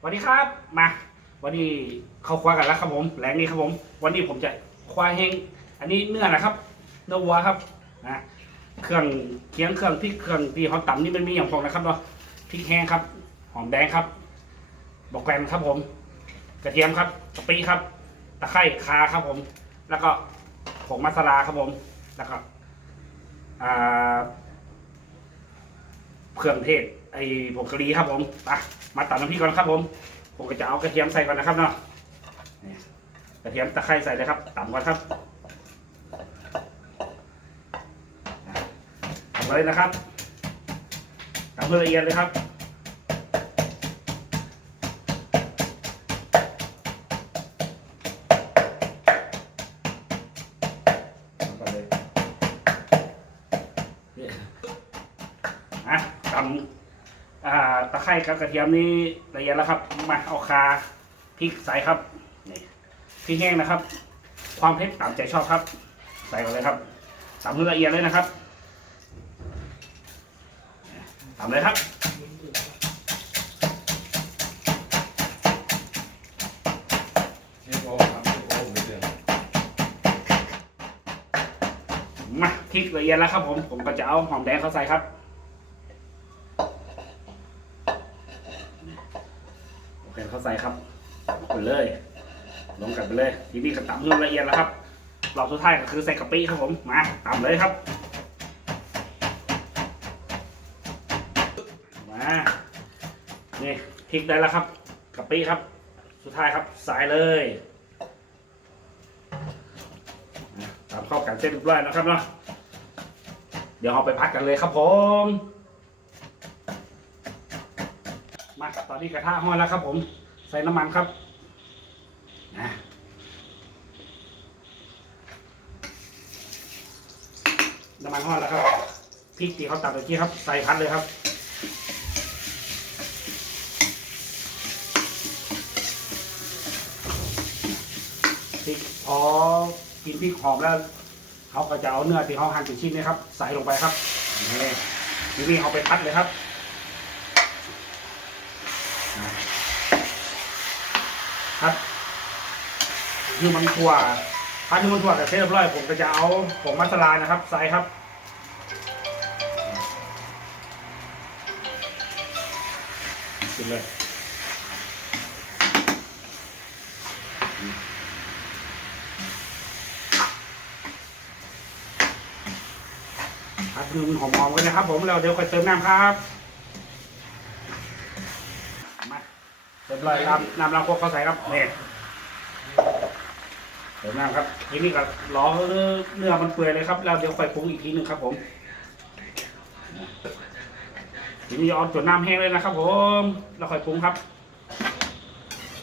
สวัสดีครับมา วันนี้เข้าคว้ากันแล้วครับผมแรงนี้ครับผม วันนี้ผมจะคว้าเฮงอันนี้เนื้อนะครับเนื้อวัวครับนะเครื่องเคียงเครื่องพริกเครื่องตีเขาต่ำนี่มันมีอย่างพองนะครับเนาะพริกแห้งครับ หอมแดงครับบอกแกรนครับผม กระเทียมครับกะปิครับ ตะไคร้คาครับผม แล้วก็ผงมัสลาครับผมแล้วก็เครื่องเทศ อ้ผงกะหรี่ครับผมไปมาตัดน้ำพริกก่อนครับผม ผมก็จะเอากระเทียมใส่ก่อนนะครับเนาะนี่กระเทียมตะไคร้ใส่เลยครับตำก่อนครับทำเลยนะครับตำเพื่อละเอียดเลยครับทำก่ อนเลยนี่นะตำอ่าตะไคร้กับกระเทียมนี่ละเอียดแล้วครับ มาเอาคาพริกใส่ครับนี่พริกแห้งนะครับ ความเผ็ดตามใจชอบครับ ใส่ก่อนเลยครับตำให้ละเอียดเลยนะครับตำเลยครับเชฟโอ๊ครับเชฟโอ๊ไม่เดือดมาพริกละเอียดแล้วครับผมผมก็จะเอาหอมแดงเข้าใส่ครับ โอเคเข้าใส่ครับไปเลยลงกันไปเลยทีนี้ก็ตำให้ละเอียดแล้วครับรอบสุดท้ายก็คือใส่กะปิครับผมมาตำเลยครับมานี่พริกได้แล้วครับกะปิครับ สุดท้ายครับใส่เลยตามเข้ากันเส้นเรียบร้อยนะครับเนาะเดี๋ยวเอาไปพักกันเลยครับผม มาตอนนี้กระทะห้อนแล้วครับผม ใส่น้ำมันครับนะน้ำมันห้อนแล้วครับพริกที่เขาตัดเมื่อกี้ครับ ใส่พัดเลยครับพริกพอกินพริกหอมแล้วเขาก็จะเอาเนื้อที่เขาหั่นเป็นชิ้นนะครับ ใส่ลงไปครับนี่ทีนี้เอาไปพัดเลยครับ พัดคือมันทั่วพัดที่มันทั่วแต่เสร็จเรียบร้อยผมก็จะเอาผงมัสลานะครับ ใส่ครับกินเลยผัดคือมันหอมๆกันนะครับ ผมแล้วเดี๋ยวค่อยเติมน้ำครับ เรียบร้อยครับน้ำล้างคกเขาใส่ครับเนี่ยเติมน้ำครับทีนี้ก็รอเนื้อมันเปื่อยเลยครับแล้วเดี๋ยวค่อยปรุงอีกทีหนึ่งครับ ผมทีนี้เอาจนน้ำแห้งเลยนะครับ ผมแล้วค่อยปรุงครับ